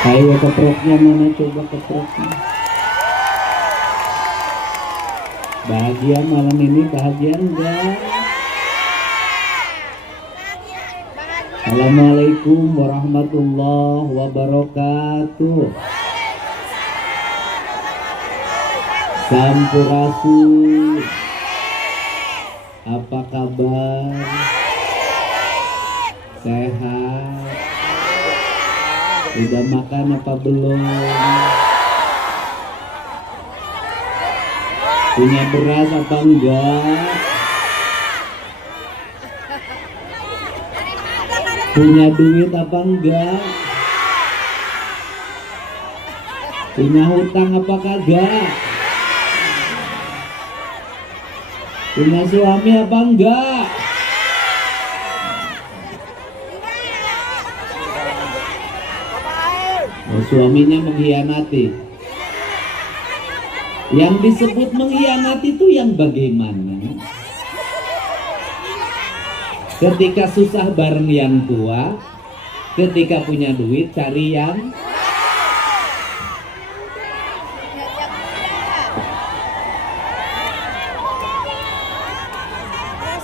Ayo ketroknya mana, coba ketroknya. Bahagia malam ini, bahagia enggak? Assalamualaikum warahmatullahi wabarakatuh. Sampurasun. Apa kabar? Sehat? Udah makan apa belum? Punya beras apa enggak? Punya duit apa enggak? Punya hutang apa kagak? Punya suami apa enggak? Oh, suaminya mengkhianati. Yang disebut mengkhianati itu yang bagaimana? Ketika susah bareng yang tua, ketika punya duit cari yang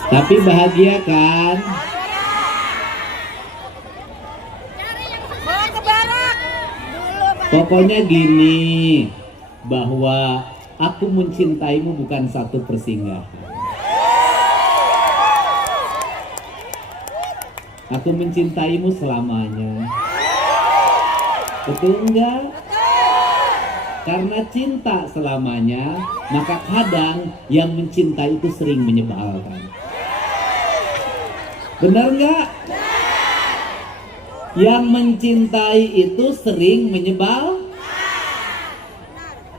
tapi bahagia kan? Pokoknya gini, bahwa aku mencintaimu bukan satu persinggahan. Aku mencintaimu selamanya. Betul enggak? Karena cinta selamanya, maka kadang yang mencintai itu sering menyebalkan. Benar enggak? Yang mencintai itu sering menyebal.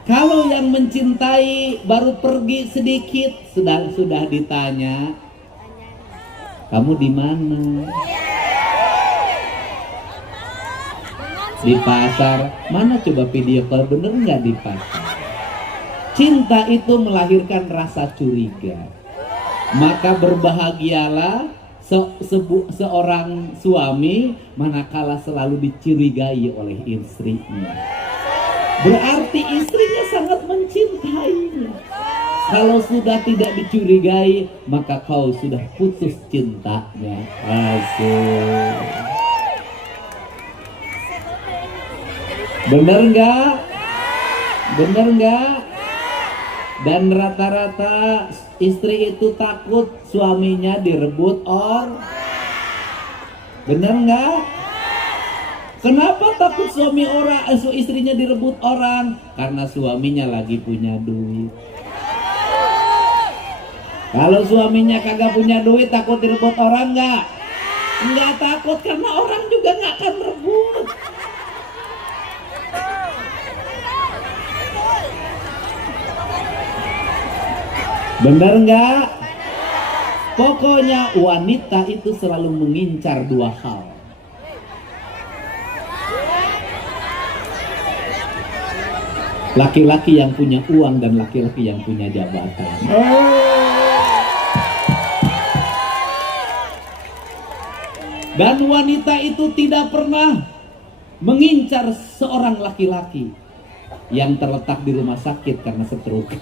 Kalau yang mencintai baru pergi sedikit, sudah ditanya, kamu di mana? Di pasar. Mana coba video call, bener nggak di pasar? Cinta itu melahirkan rasa curiga. Maka berbahagialah seorang suami manakala selalu dicurigai oleh istrinya. Berarti istrinya sangat mencintainya. Kalau sudah tidak dicurigai, maka kau sudah putus cintanya. Asik. Bener nggak? Bener nggak? Dan rata-rata istri itu takut suaminya direbut orang. Bener nggak? Kenapa takut istrinya direbut orang? Karena suaminya lagi punya duit. Kalau suaminya kagak punya duit, takut direbut orang nggak? Nggak takut, karena orang juga nggak akan rebut. Bener nggak? Pokoknya wanita itu selalu mengincar dua hal. Laki-laki yang punya uang dan laki-laki yang punya jabatan. Dan wanita itu tidak pernah mengincar seorang laki-laki yang terletak di rumah sakit karena stroke.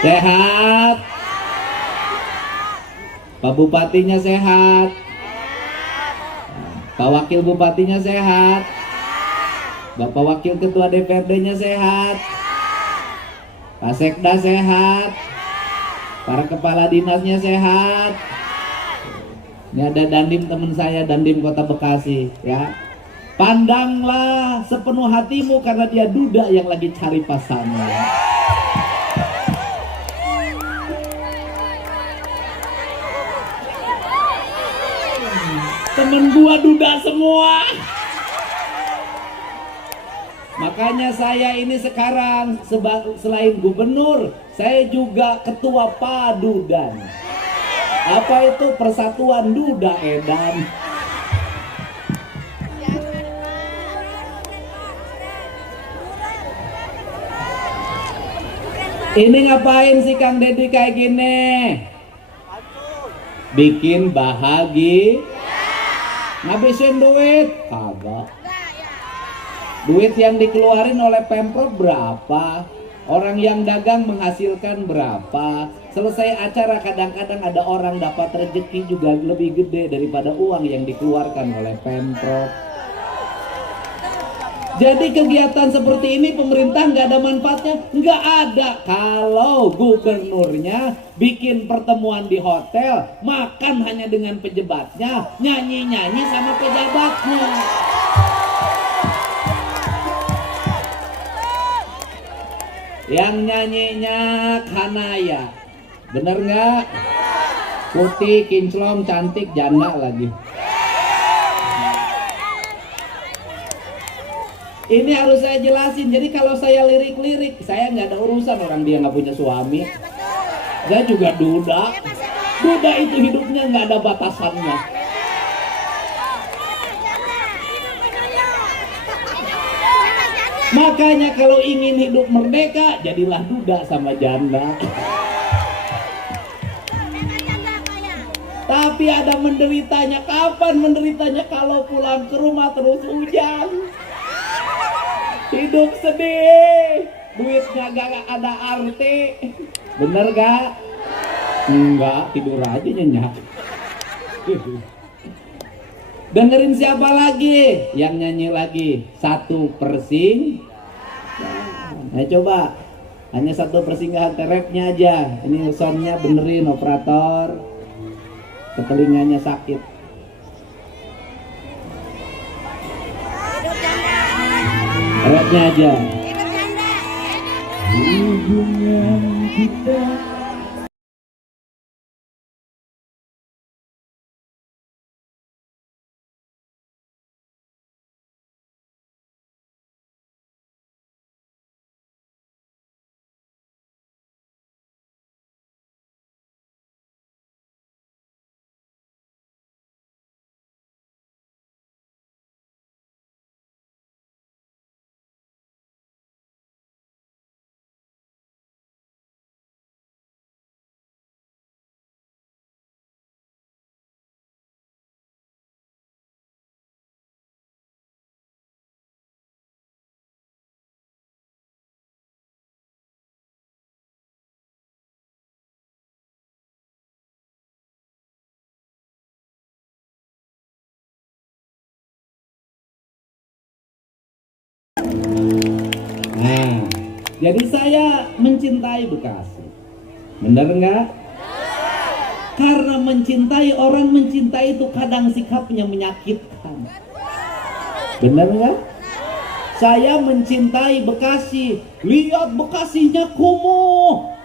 Sehat? Pak Bupatinya sehat? Pak Wakil Bupatinya sehat? Bapak Wakil Ketua DPRD-nya sehat? Pak Sekda sehat? Para kepala dinasnya sehat? Ini ada Dandim teman saya, Dandim Kota Bekasi, ya. Pandanglah sepenuh hatimu karena dia duda yang lagi cari pasangan. Temen gua duda semua. Makanya saya ini sekarang selain gubernur, saya juga ketua Padudan. Apa itu? Persatuan Duda Edan. Ini ngapain sih Kang Deddy kayak gini? Bikin bahagia. Ngabisin duit? Kagak. Duit yang dikeluarin oleh Pemprov berapa? Orang yang dagang menghasilkan berapa? Selesai acara kadang-kadang ada orang dapat rezeki juga lebih gede daripada uang yang dikeluarkan oleh Pemprov. Jadi kegiatan seperti ini pemerintah nggak ada manfaatnya? Nggak ada. Kalau gubernurnya bikin pertemuan di hotel, makan hanya dengan pejabatnya, nyanyi-nyanyi sama pejabatnya. Yang nyanyinya Hanaya, bener nggak? Putih, kinclong, cantik, janda lagi. Ini harus saya jelasin. Jadi kalau saya lirik-lirik, saya nggak ada urusan orang dia nggak punya suami. Saya juga duda. Duda itu hidupnya nggak ada batasannya. Makanya kalau ingin hidup merdeka, jadilah duda sama janda. Tapi ada menderitanya. Kapan menderitanya? Kalau pulang ke rumah terus hujan. Hidup sedih, duitnya gak ada arti. Bener gak? Enggak, tidur aja nyenyak. Dengerin siapa lagi yang nyanyi lagi? Satu persing. Nah coba, hanya satu persinggahan rapnya aja. Ini soundnya benerin operator. Ketelinganya sakit. Rapnya aja. Hubungan kita jadi saya mencintai Bekasi. Bener nggak? Karena mencintai, orang mencintai itu kadang sikapnya menyakitkan. Bener nggak? Saya mencintai Bekasi. Lihat Bekasinya kumuh.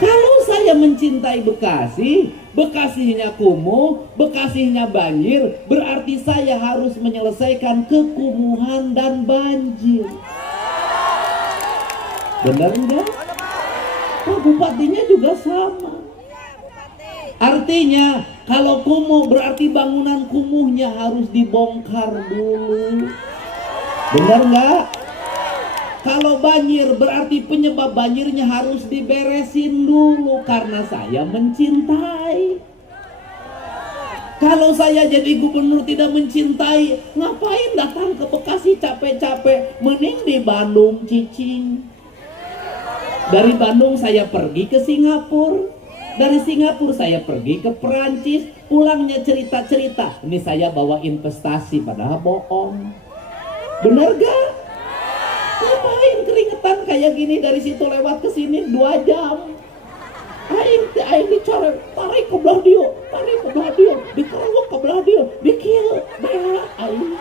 Kalau saya mencintai Bekasi, Bekasinya kumuh, Bekasinya banjir, berarti saya harus menyelesaikan kekumuhan dan banjir. Benar enggak? Pak bupatinya juga sama. Artinya kalau kumuh berarti bangunan kumuhnya harus dibongkar dulu. Benar enggak? Kalau banjir berarti penyebab banjirnya harus diberesin dulu karena saya mencintai. Kalau saya jadi gubernur tidak mencintai, ngapain datang ke Bekasi capek-capek? Mending di Bandung cicing. Dari Bandung saya pergi ke Singapura. Dari Singapura saya pergi ke Perancis. Pulangnya cerita-cerita. Ini saya bawa investasi padahal bohong. Bener gak? Ngapain keringetan kayak gini dari situ lewat ke sini 2 jam. Aing dicorek, tarik ke belah dia, dikeruk ke belah dia, dikil, aing.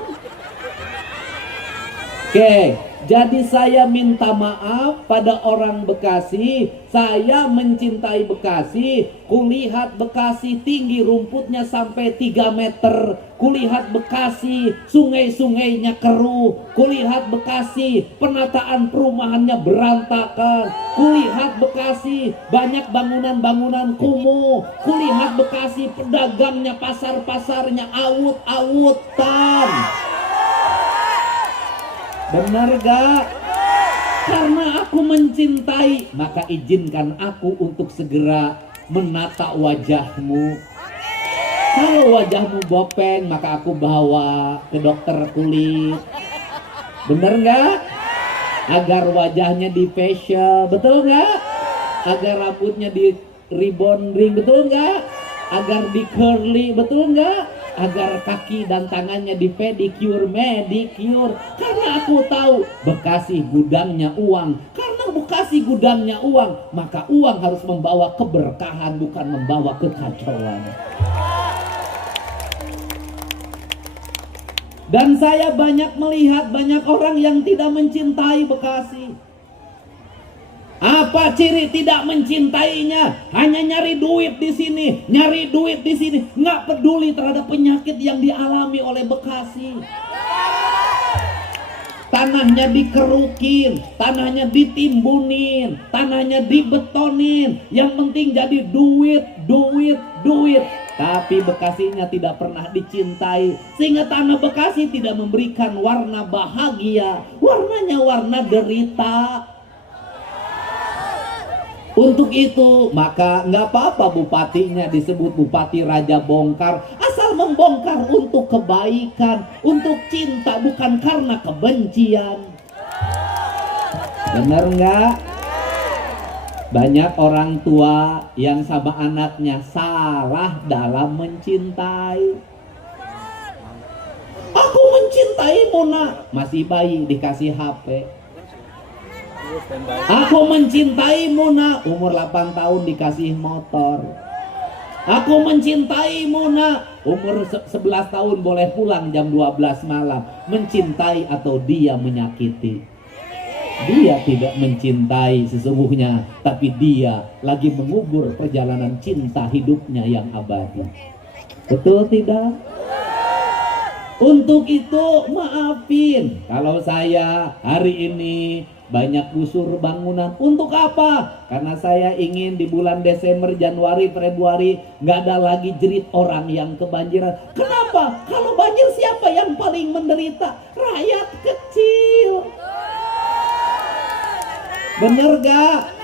Oke, jadi saya minta maaf pada orang Bekasi. Saya mencintai Bekasi. Kulihat Bekasi tinggi rumputnya sampai 3 meter. Kulihat Bekasi sungai-sungainya keruh. Kulihat Bekasi penataan perumahannya berantakan. Kulihat Bekasi banyak bangunan-bangunan kumuh. Kulihat Bekasi pedagangnya, pasar-pasarnya awut-awutan. Benar gak? Karena aku mencintai, maka izinkan aku untuk segera menata wajahmu. Kalau wajahmu bopeng, maka aku bawa ke dokter kulit. Bener nggak? Agar wajahnya di facial, betul nggak? Agar rambutnya di rebonding, betul nggak? Agar di curly, betul nggak? Agar kaki dan tangannya di pedicure, medicure. Karena aku tahu Bekasi gudangnya uang. Karena Bekasi gudangnya uang, maka uang harus membawa keberkahan, bukan membawa kekacauan. Dan saya banyak melihat banyak orang yang tidak mencintai Bekasi. Apa ciri tidak mencintainya? Hanya nyari duit di sini, nyari duit di sini, nggak peduli terhadap penyakit yang dialami oleh Bekasi. Tanahnya dikerukin, tanahnya ditimbunin, tanahnya dibetonin. Yang penting jadi duit, duit, duit. Tapi Bekasinya tidak pernah dicintai, sehingga tanah Bekasi tidak memberikan warna bahagia, warnanya warna derita. Untuk itu maka nggak apa-apa bupatinya disebut Bupati Raja Bongkar, asal membongkar untuk kebaikan, untuk cinta, bukan karena kebencian. Bener nggak? Banyak orang tua yang sama anaknya salah dalam mencintai. Aku mencintaimu nak, masih bayi dikasih HP. Aku mencintaimu nak, umur 8 tahun dikasih motor. Aku mencintaimu nak, umur 11 tahun boleh pulang jam 12 malam. Mencintai atau dia menyakiti? Dia tidak mencintai sesungguhnya, tapi dia lagi mengubur perjalanan cinta hidupnya yang abadi. Betul tidak? Untuk itu maafin kalau saya hari ini banyak gusur bangunan. Untuk apa? Karena saya ingin di bulan Desember, Januari, Februari nggak ada lagi jerit orang yang kebanjiran. Kenapa? Kalau banjir siapa yang paling menderita? Rakyat kecil. Bener gak?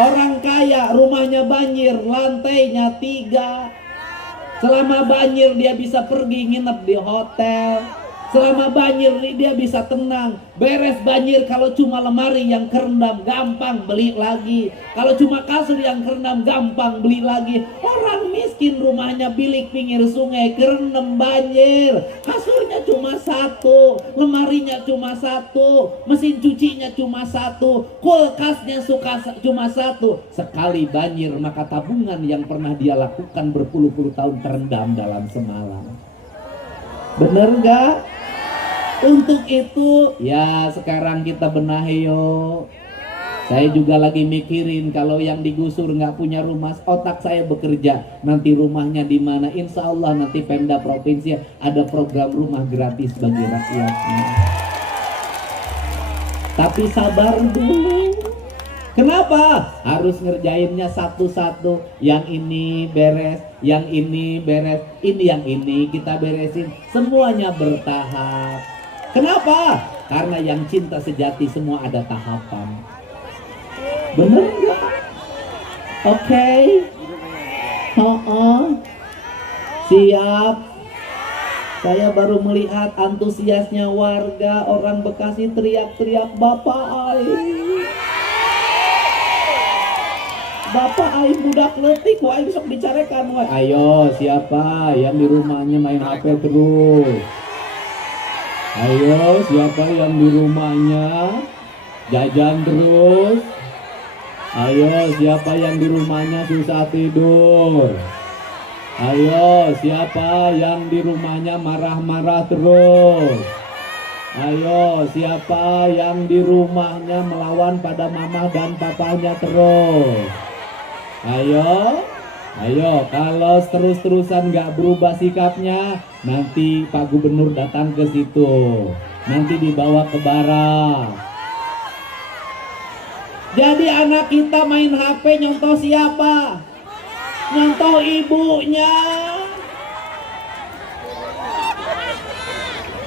Orang kaya rumahnya banjir, lantainya 3. Selama banjir dia bisa pergi nginep di hotel. Selama banjir dia bisa tenang. Beres banjir, kalau cuma lemari yang kerendam gampang beli lagi. Kalau cuma kasur yang kerendam gampang beli lagi. Orang miskin rumahnya bilik pinggir sungai kerendam banjir. Kasurnya cuma 1, lemarinya cuma 1, mesin cucinya cuma 1, kulkasnya cuma 1. Sekali banjir maka tabungan yang pernah dia lakukan berpuluh-puluh tahun terendam dalam semalam. Bener gak? Untuk itu ya sekarang kita benahi yuk. Saya juga lagi mikirin kalau yang digusur nggak punya rumah, otak saya bekerja. Nanti rumahnya di mana? Insya Allah nanti Pemda Provinsi ada program rumah gratis bagi rakyatnya. Tapi sabar dulu. Kenapa? Harus ngerjainnya satu-satu. Yang ini beres, yang ini beres, ini yang ini kita beresin. Semuanya bertahap. Kenapa? Karena yang cinta sejati semua ada tahapan. Bener nggak? Oke. Siap. Saya baru melihat antusiasnya warga. Orang Bekasi teriak-teriak Bapak Ai. Bapak Ai budak letik, wah besok bicarekan wah. Ayo siapa yang di rumahnya main HP terus? Ayo siapa yang di rumahnya jajan terus? Ayo siapa yang di rumahnya susah tidur? Ayo siapa yang di rumahnya marah-marah terus? Ayo siapa yang di rumahnya melawan pada mama dan papanya terus? Ayo, kalau terus-terusan nggak berubah sikapnya, nanti Pak Gubernur datang ke situ, nanti dibawa ke barak. Jadi anak kita main HP nyontoh siapa? Nyontoh ibunya.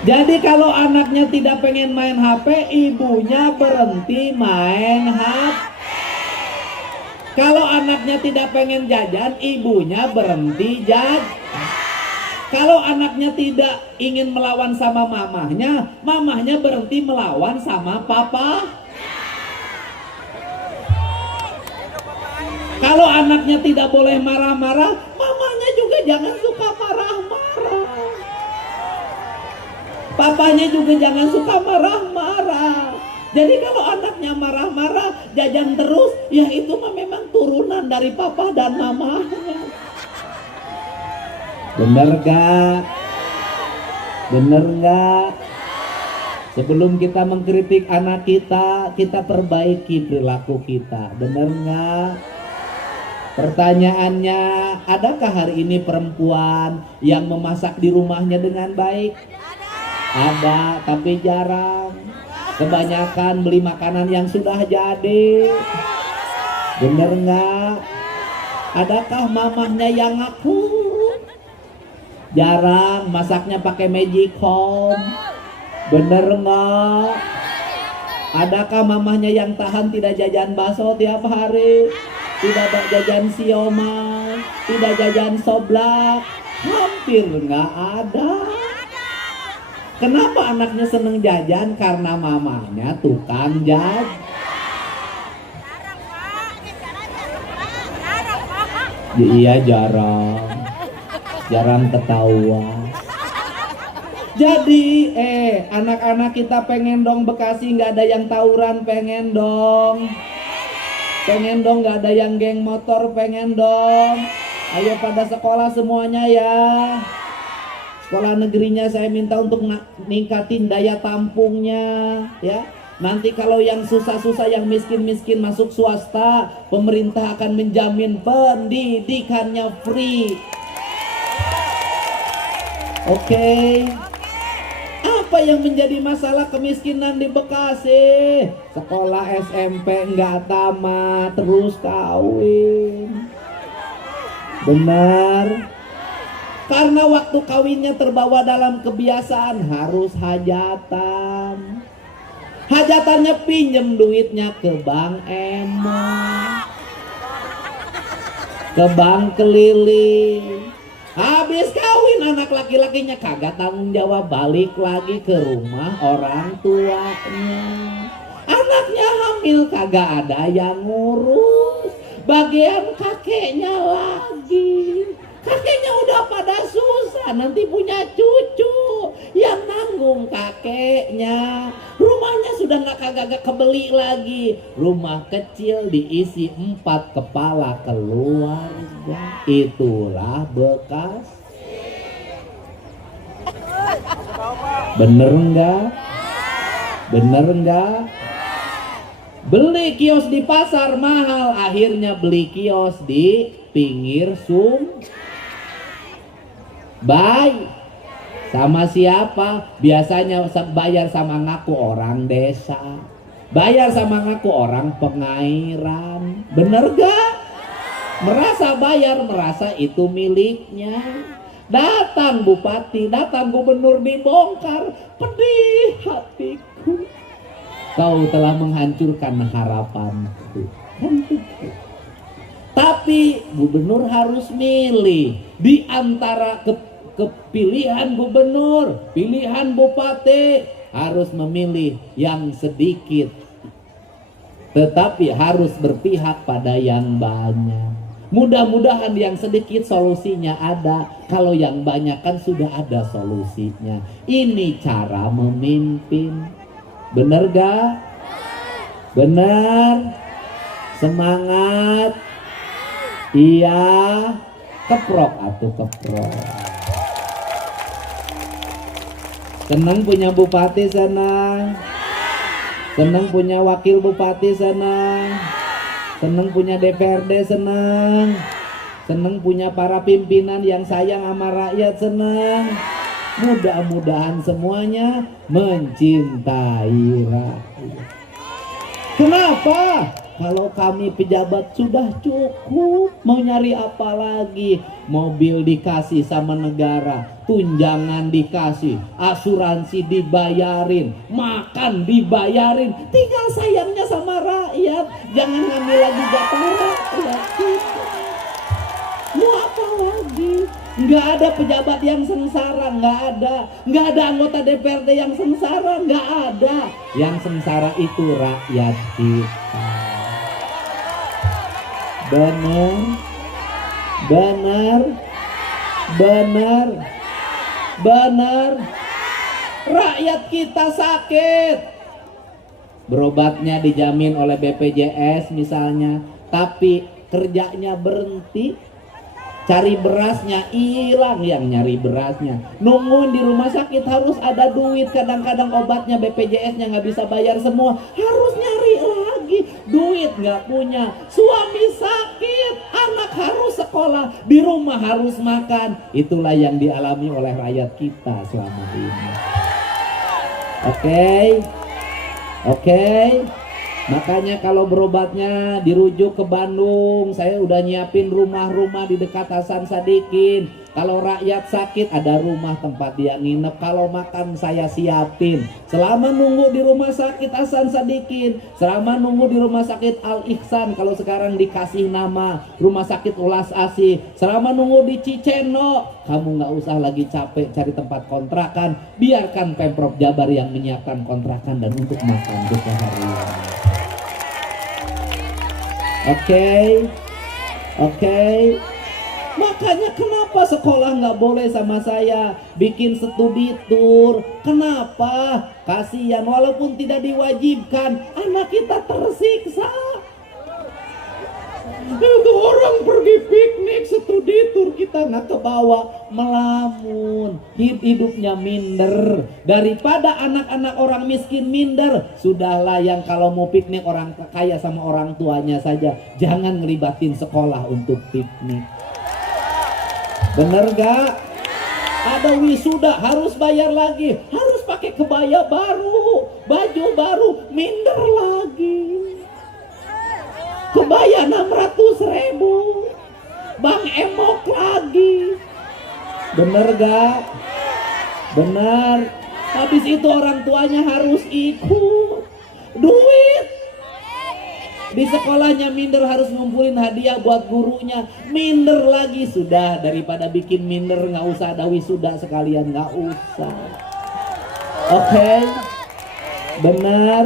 Jadi kalau anaknya tidak pengen main HP, ibunya berhenti main HP. Kalau anaknya tidak pengen jajan, ibunya berhenti jajan. Kalau anaknya tidak ingin melawan sama mamahnya, mamahnya berhenti melawan sama papa. Kalau anaknya tidak boleh marah-marah, mamanya juga jangan suka marah-marah. Papanya juga jangan suka marah-marah. Jadi kalau anaknya marah-marah, jajan terus, ya itu memang turunan dari papa dan mamanya. Bener gak? Bener gak? Sebelum kita mengkritik anak kita, kita perbaiki perilaku kita. Bener gak? Pertanyaannya, adakah hari ini perempuan yang memasak di rumahnya dengan baik? Ada, tapi jarang. Kebanyakan beli makanan yang sudah jadi. Bener nggak? Adakah mamahnya yang ngaku? Jarang, masaknya pakai magicom. Bener nggak? Adakah mamahnya yang tahan tidak jajan bakso tiap hari? Tidak jajan siomay, tidak jajan soblak? Hampir nggak ada. Kenapa anaknya seneng jajan? Karena mamanya tukang jajan. Iya jarang ketahuan. Jadi anak-anak kita pengen dong Bekasi nggak ada yang tawuran, pengen dong nggak ada yang geng motor, pengen dong. Ayo pada sekolah semuanya ya. Sekolah negerinya saya minta untuk ningkatin daya tampungnya ya. Nanti kalau yang susah-susah, yang miskin-miskin masuk swasta, pemerintah akan menjamin pendidikannya free. Oke. Apa yang menjadi masalah kemiskinan di Bekasi? Sekolah SMP nggak tamat, terus kawin. Benar. Karena waktu kawinnya terbawa dalam kebiasaan harus hajatan. Hajatannya pinjem duitnya ke Bank Emon, ke bank keliling. Habis kawin anak laki-lakinya kagak tanggung jawab, balik lagi ke rumah orang tuanya. Anaknya hamil kagak ada yang ngurus, bagian kakeknya lagi. Kakeknya udah pada susah, nanti punya cucu yang nanggung kakeknya. Rumahnya sudah kagak kebeli lagi. Rumah kecil diisi 4 kepala keluarga. Itulah bekas. Bener enggak? Bener enggak? Beli kios di pasar mahal, akhirnya beli kios di pinggir sungai. Baik. Sama siapa? Biasanya bayar sama ngaku orang desa, bayar sama ngaku orang pengairan. Bener gak? Merasa bayar, merasa itu miliknya. Datang bupati, datang gubernur, dibongkar. Pedih hatiku. Kau telah menghancurkan harapanku. Tapi gubernur harus milih di antara kepilihan gubernur, pilihan bupati, harus memilih yang sedikit, tetapi harus berpihak pada yang banyak. Mudah-mudahan yang sedikit solusinya ada, kalau yang banyak kan sudah ada solusinya. Ini cara memimpin. Bener gak? Bener. Semangat. Iya. Keprok atuh keprok. Senang punya bupati, senang. Senang punya wakil bupati, senang. Senang punya DPRD, senang. Senang punya para pimpinan yang sayang sama rakyat, senang. Mudah-mudahan semuanya mencintai rakyat. Kenapa? Kalau kami pejabat sudah cukup, mau nyari apa lagi? Mobil dikasih sama negara, tunjangan dikasih, asuransi dibayarin, makan dibayarin, tinggal sayangnya sama rakyat. Jangan ngambil lagi jatah rakyat kita. Mau apa lagi? Nggak ada pejabat yang sengsara, nggak ada anggota DPRD yang sengsara, nggak ada. Yang sengsara itu rakyat kita. Benar. Rakyat kita sakit, berobatnya dijamin oleh BPJS misalnya, tapi kerjanya berhenti. Cari berasnya hilang, yang nyari berasnya nungguin di rumah sakit harus ada duit. Kadang-kadang obatnya BPJS-nya nggak bisa bayar semua, harus nyari lagi, duit nggak punya. Suami sakit, anak harus sekolah, di rumah harus makan. Itulah yang dialami oleh rakyat kita selama ini. Oke. Makanya kalau berobatnya dirujuk ke Bandung, saya udah nyiapin rumah-rumah di dekat Hasan Sadikin. Kalau rakyat sakit ada rumah tempat dia nginep. Kalau makan saya siapin. Selama nunggu di rumah sakit Hasan Sadikin, selama nunggu di rumah sakit Al Ihsan, kalau sekarang dikasih nama Rumah Sakit Ulas Asih, selama nunggu di Cicendo, kamu nggak usah lagi capek cari tempat kontrakan. Biarkan Pemprov Jabar yang menyiapkan kontrakan dan untuk makan sehari-hari. Oke. Makanya kenapa sekolah nggak boleh sama saya bikin studi tour? Kenapa? Kasihan, walaupun tidak diwajibkan, anak kita tersiksa. Itu orang pergi piknik studi tour, kita nggak kebawa, melamun, hidupnya minder. Daripada anak-anak orang miskin minder, sudahlah yang kalau mau piknik orang kaya sama orang tuanya saja, jangan ngelibatin sekolah untuk piknik. Bener gak? Ada wisuda harus bayar lagi, harus pakai kebaya baru, baju baru, minder lagi. Kebaya 600.000, Bang Emok lagi. Bener gak? Bener. Habis itu orang tuanya harus ikut. Duit di sekolahnya minder, harus ngumpulin hadiah buat gurunya, minder lagi. Sudah, daripada bikin minder nggak usah ada wisuda sekalian, nggak usah. Oke. Benar.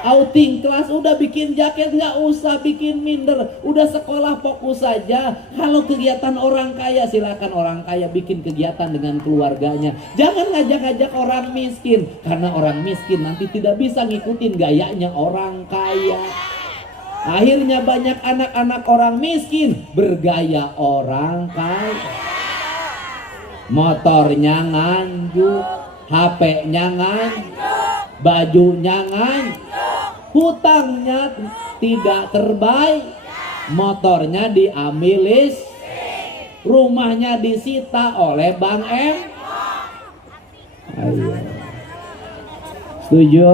Outing kelas udah bikin jaket, nggak usah bikin minder, udah sekolah fokus saja. Kalau kegiatan orang kaya, silakan orang kaya bikin kegiatan dengan keluarganya. Jangan ngajak-ngajak orang miskin, karena orang miskin nanti tidak bisa ngikutin gayanya orang kaya. Akhirnya banyak anak-anak orang miskin bergaya orang kaya. Motornya nganjuk, HP-nya nganjuk, bajunya nganjuk, hutangnya tidak terbaik, motornya diambil listrik, rumahnya disita oleh Bang M. Ayo. Setuju?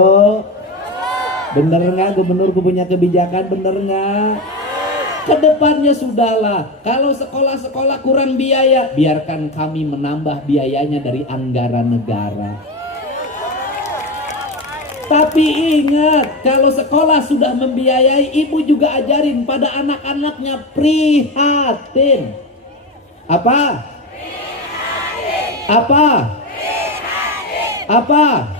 Bener nggak gubernurku punya kebijakan, bener nggak? Kedepannya sudahlah, kalau sekolah-sekolah kurang biaya, biarkan kami menambah biayanya dari anggaran negara. Tapi ingat, kalau sekolah sudah membiayai, ibu juga ajarin pada anak-anaknya, prihatin. Apa? Apa?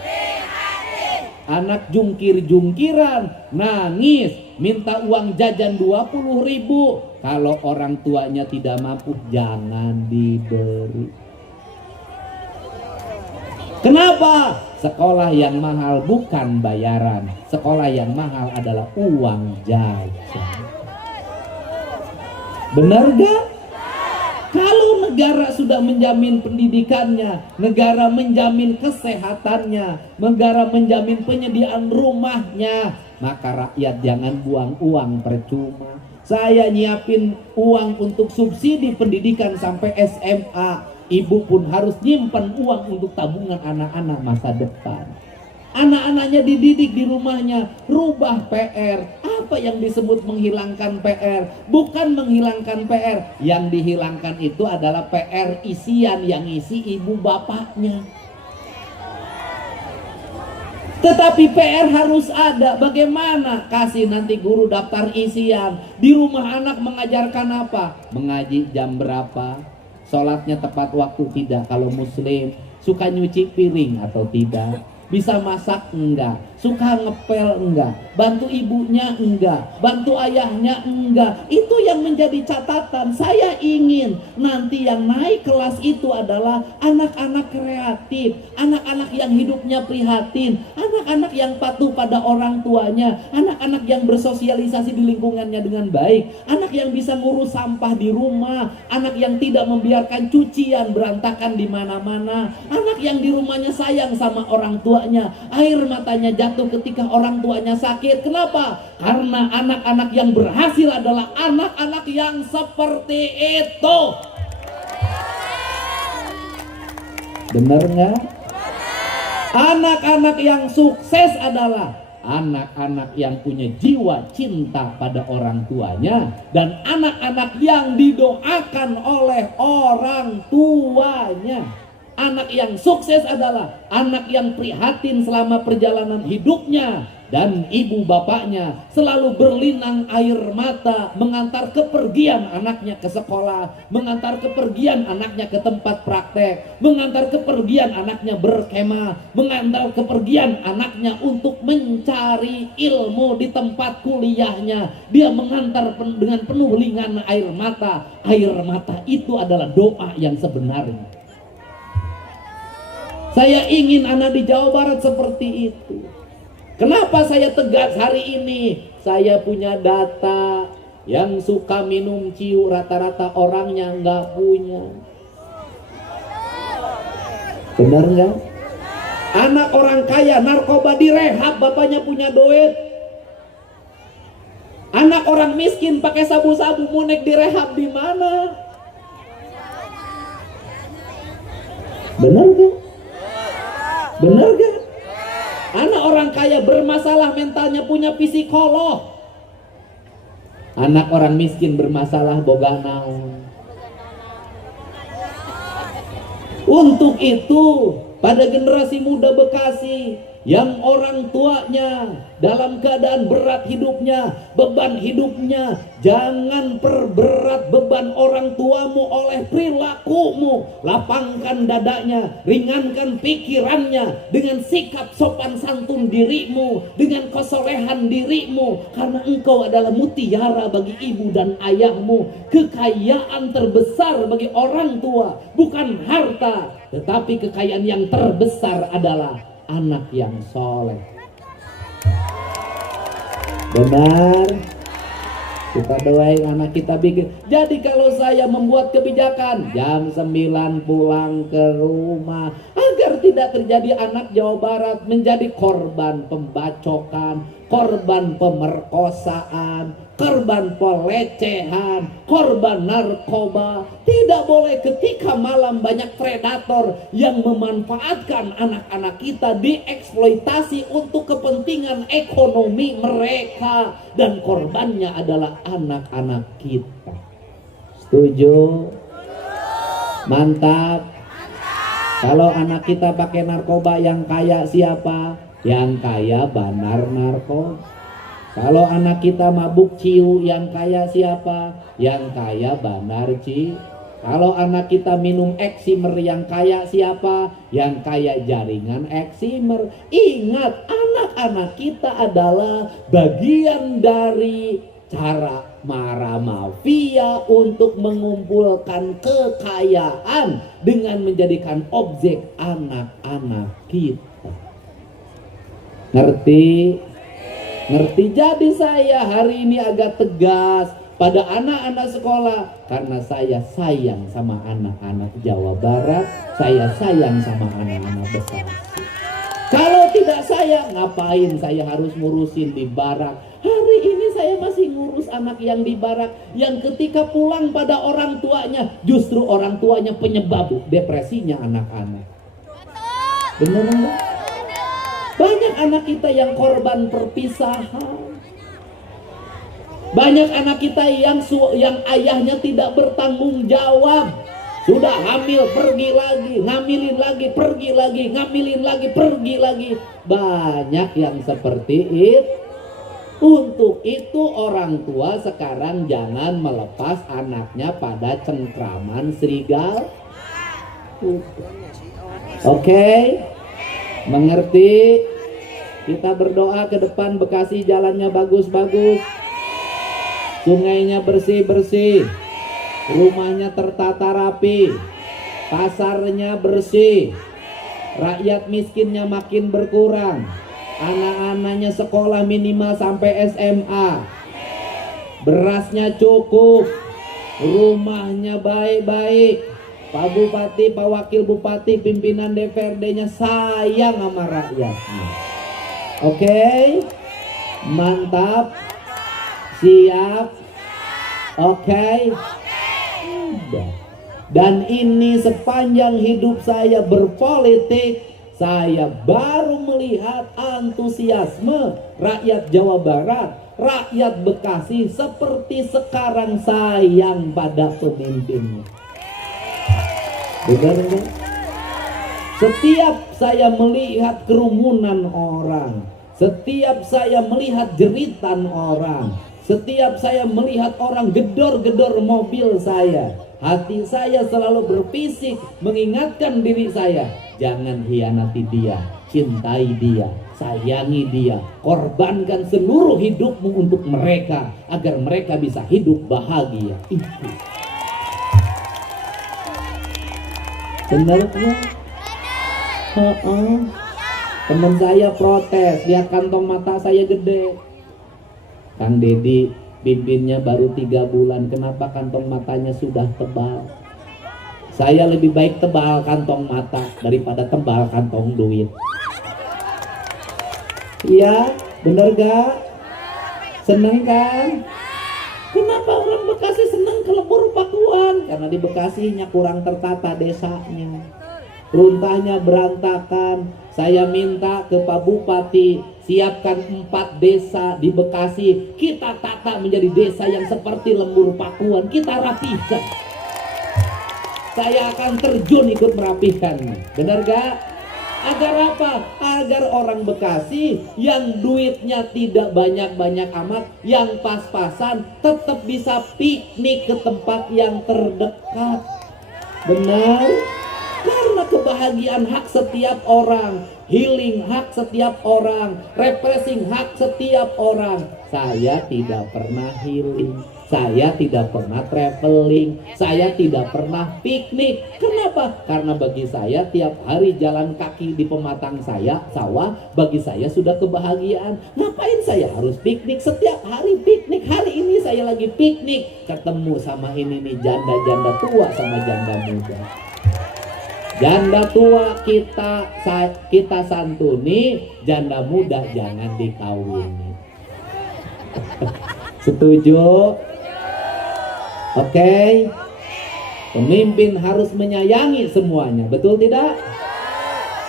Anak jungkir-jungkiran, nangis, minta uang jajan 20.000. Kalau orang tuanya tidak mampu, jangan diberi. Kenapa? Sekolah yang mahal bukan bayaran. Sekolah yang mahal adalah uang jajan. Benar gak? Kalau negara sudah menjamin pendidikannya, negara menjamin kesehatannya, negara menjamin penyediaan rumahnya, maka rakyat jangan buang uang percuma. Saya nyiapin uang untuk subsidi pendidikan sampai SMA. Ibu pun harus nyimpan uang untuk tabungan anak-anak masa depan. Anak-anaknya dididik di rumahnya, rubah PR. Apa yang disebut menghilangkan PR? Bukan menghilangkan PR. Yang dihilangkan itu adalah PR isian yang isi ibu bapaknya. Tetapi PR harus ada. Bagaimana? Kasih nanti guru daftar isian. Di rumah anak mengajarkan apa? Mengaji jam berapa? Sholatnya tepat waktu tidak? Kalau muslim. Suka nyuci piring atau tidak? Bisa masak enggak? Suka ngepel enggak? Bantu ibunya enggak? Bantu ayahnya enggak? Itu yang menjadi catatan. Saya ingin nanti yang naik kelas itu adalah anak-anak kreatif, anak-anak yang hidupnya prihatin, anak-anak yang patuh pada orang tuanya, anak-anak yang bersosialisasi di lingkungannya dengan baik, anak yang bisa ngurus sampah di rumah, anak yang tidak membiarkan cucian berantakan di mana-mana, anak yang di rumahnya sayang sama orang tuanya, air matanya jatuh ketika orang tuanya sakit. Kenapa? Karena anak-anak yang berhasil adalah anak-anak yang seperti itu. Benar nggak? Anak-anak yang sukses adalah anak-anak yang punya jiwa cinta pada orang tuanya dan anak-anak yang didoakan oleh orang tuanya. Anak yang sukses adalah anak yang prihatin selama perjalanan hidupnya dan ibu bapaknya selalu berlinang air mata mengantar kepergian anaknya ke sekolah, mengantar kepergian anaknya ke tempat praktek, mengantar kepergian anaknya berkemah, mengantar kepergian anaknya untuk mencari ilmu di tempat kuliahnya. Dia mengantar dengan penuh lingan air mata. Air mata itu adalah doa yang sebenarnya. Saya ingin anak di Jawa Barat seperti itu. Kenapa saya tegas hari ini? Saya punya data yang suka minum ciu rata-rata orangnya nggak punya. Benar nggak? Anak orang kaya narkoba direhab, bapaknya punya duit. Anak orang miskin pakai sabu-sabu munek direhab di mana? Benar nggak? Benar gak? Anak orang kaya bermasalah mentalnya punya psikolog. Anak orang miskin bermasalah boga naon. Untuk itu pada generasi muda Bekasi yang orang tuanya dalam keadaan berat hidupnya, beban hidupnya, jangan perberat beban orang tuamu oleh perilakumu. Lapangkan dadanya, ringankan pikirannya dengan sikap sopan santun dirimu, dengan kesolehan dirimu, karena engkau adalah mutiara bagi ibu dan ayahmu. Kekayaan terbesar bagi orang tua bukan harta, tetapi kekayaan yang terbesar adalah anak yang soleh. Benar. Kita doain anak kita bikin. Jadi kalau saya membuat kebijakan jam 9 pulang ke rumah, agar tidak terjadi anak Jawa Barat menjadi korban pembacokan, korban pemerkosaan, korban pelecehan, korban narkoba. Tidak boleh ketika malam banyak predator yang memanfaatkan anak-anak kita, dieksploitasi untuk kepentingan ekonomi mereka, dan korbannya adalah anak-anak kita. Setuju? Mantap. Kalau anak kita pakai narkoba, yang kaya siapa? Yang kaya banar narkoba. Kalau anak kita mabuk ciu, yang kaya siapa? Yang kaya banar ciu. Kalau anak kita minum eksimer, yang kaya siapa? Yang kaya jaringan eksimer. Ingat, anak-anak kita adalah bagian dari cara para mafia untuk mengumpulkan kekayaan dengan menjadikan objek anak-anak kita. Ngerti? Ngerti? Jadi saya hari ini agak tegas pada anak-anak sekolah, karena saya sayang sama anak-anak Jawa Barat, saya sayang sama anak-anak Bekasi. Kalau tidak sayang, ngapain saya harus ngurusin di barak? Hari ini saya masih ngurus anak yang di barak, yang ketika pulang pada orang tuanya, justru orang tuanya penyebab depresinya anak-anak. Benar enggak? Banyak anak kita yang korban perpisahan. Banyak anak kita yang ayahnya tidak bertanggung jawab. Sudah hamil, pergi lagi, ngamilin lagi, pergi lagi, ngamilin lagi, pergi lagi. Banyak yang seperti itu. Untuk itu orang tua sekarang jangan melepas anaknya pada cengkraman serigala. Oke? Mengerti? Kita berdoa ke depan Bekasi jalannya bagus-bagus, sungainya bersih-bersih, rumahnya tertata rapi, pasarnya bersih, rakyat miskinnya makin berkurang, anak-anaknya sekolah minimal sampai SMA, berasnya cukup, rumahnya baik-baik. Pak Bupati, Pak Wakil Bupati, pimpinan DPRD-nya sayang sama rakyatnya. Oke, mantap, siap, oke. Dan ini sepanjang hidup saya berpolitik, saya baru melihat antusiasme rakyat Jawa Barat, rakyat Bekasi seperti sekarang sayang pada pemimpinnya. Benar enggak? Setiap saya melihat kerumunan orang, setiap saya melihat jeritan orang, setiap saya melihat orang gedor-gedor mobil saya, hati saya selalu berfisik mengingatkan diri saya, jangan hianati dia, cintai dia, sayangi dia, korbankan seluruh hidupmu untuk mereka agar mereka bisa hidup bahagia. Itu benar kan? Teman saya protes, lihat kantong mata saya gede. Kang Dedi pimpinnya baru 3 bulan, kenapa kantong matanya sudah tebal? Saya lebih baik tebal kantong mata daripada tebal kantong duit. Iya, bener gak? Seneng kan? Kenapa orang Bekasi seneng ke Lembur Pakuan? Karena di Bekasinya kurang tertata desanya, runtahnya berantakan. Saya minta ke Pak Bupati, siapkan 4 desa di Bekasi, kita tata menjadi desa yang seperti Lembur Pakuan, kita rapikan. Saya akan terjun ikut merapikannya, benar gak? Agar apa? Agar orang Bekasi yang duitnya tidak banyak-banyak amat, yang pas-pasan, tetap bisa piknik ke tempat yang terdekat. Benar? Karena kebahagiaan hak setiap orang, healing hak setiap orang, refreshing hak setiap orang. Saya tidak pernah healing, saya tidak pernah traveling, saya tidak pernah piknik. Kenapa? Karena bagi saya tiap hari jalan kaki di pematang saya, sawah, bagi saya sudah kebahagiaan. Ngapain saya harus piknik? Setiap hari piknik. Hari ini saya lagi piknik, ketemu sama ini nih janda-janda tua sama janda muda. Janda tua kita santuni, janda muda jangan dikawini. Setuju? Oke. Pemimpin harus menyayangi semuanya, betul tidak?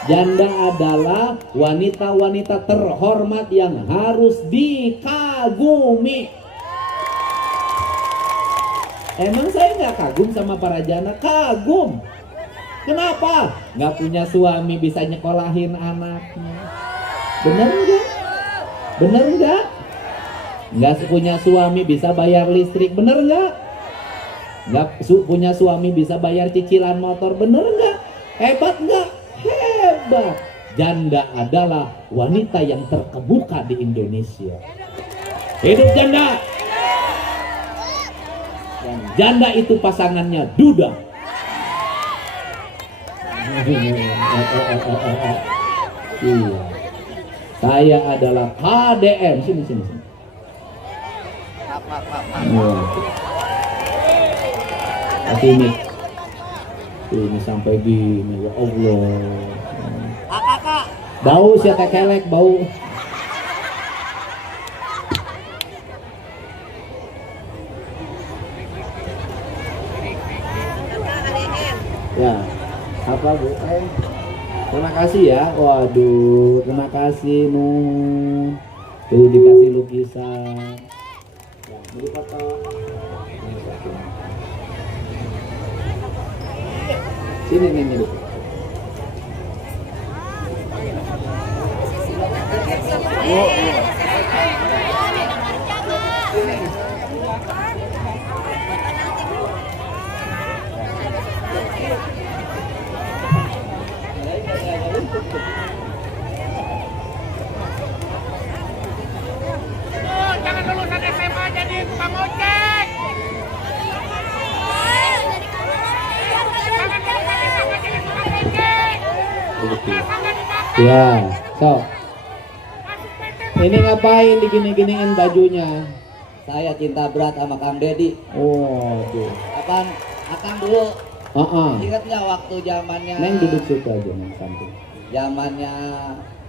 Janda adalah wanita-wanita terhormat yang harus dikagumi. Emang saya nggak kagum sama para janda? Kagum. Kenapa? Nggak punya suami bisa nyekolahin anaknya. Bener nggak? Bener nggak? Nggak punya suami bisa bayar listrik. Bener nggak? Nggak punya suami bisa bayar cicilan motor. Bener nggak? Hebat nggak? Hebat. Janda adalah wanita yang terkemuka di Indonesia. Hidup janda. Dan janda itu pasangannya duda. Iya. Saya adalah KDM. Sini. Ini sampai gini, ya Allah. Bau sih kekelek bau. Ya. Apa Bu? Terima kasih ya. Waduh, terima kasih Tuh dikasih lukisan. Sini nih. Jangan lulusan SMA jadi tukang ojek. Jangan lulusan SMA jadi tukang ojek. Ya, so. Ini ngapain digini-giniin bajunya? Saya cinta berat sama Kang Dedi. Oh, tuh. Apaan? Akang dulu. Ingat nggak waktu zamannya? Neng duduk situ aja, Neng samping. Zamannya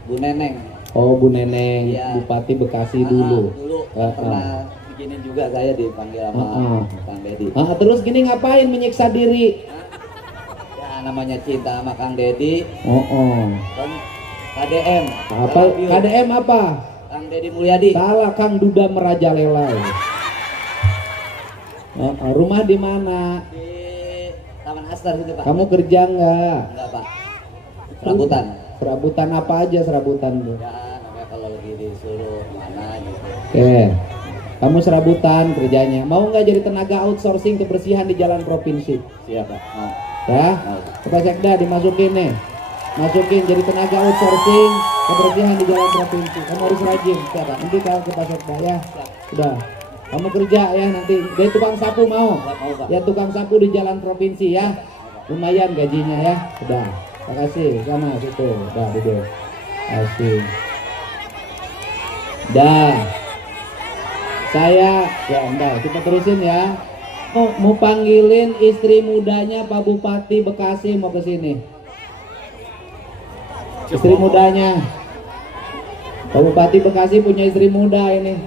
Bu Neneng. Oh, Bu Neneng, Iya. Bupati Bekasi dulu. Dulu kan pernah bikinin juga saya dipanggil sama Kang Dedi. Terus gini ngapain menyiksa diri? Ya namanya cinta sama Kang Dedi. Kan KDM. Apa? KDM apa? Kang Dedi Mulyadi. Salah, Kang Duda Merajalela. Rumah di mana? Di Taman Astar itu Pak. Kamu kerja nggak? Enggak Pak. Serabutan. Serabutan apa aja serabutan tuh? Ya namanya kalau lagi disuruh mana gitu. Oke. Kamu serabutan kerjanya. Mau nggak jadi tenaga outsourcing kebersihan di jalan provinsi? Siap Pak. Mau. Ya? Mau. Ke Pak Sekda dimasukin nih. Masukin jadi tenaga outsourcing kebersihan di jalan provinsi. Kamu harus rajin. Siapa? Nanti kalau ke Pak Sekda ya. Sudah. Kamu kerja ya nanti. Jadi tukang sapu mau? Mau Pak. Ya tukang sapu di jalan provinsi ya. Lumayan gajinya ya. Sudah. Terima kasih. Sama situ. Udah duduk. Kasih. Dah. Saya ya enggak kita terusin ya. Mau panggilin istri mudanya Pak Bupati Bekasi mau ke sini. Istri mudanya. Pak Bupati Bekasi punya istri muda ini.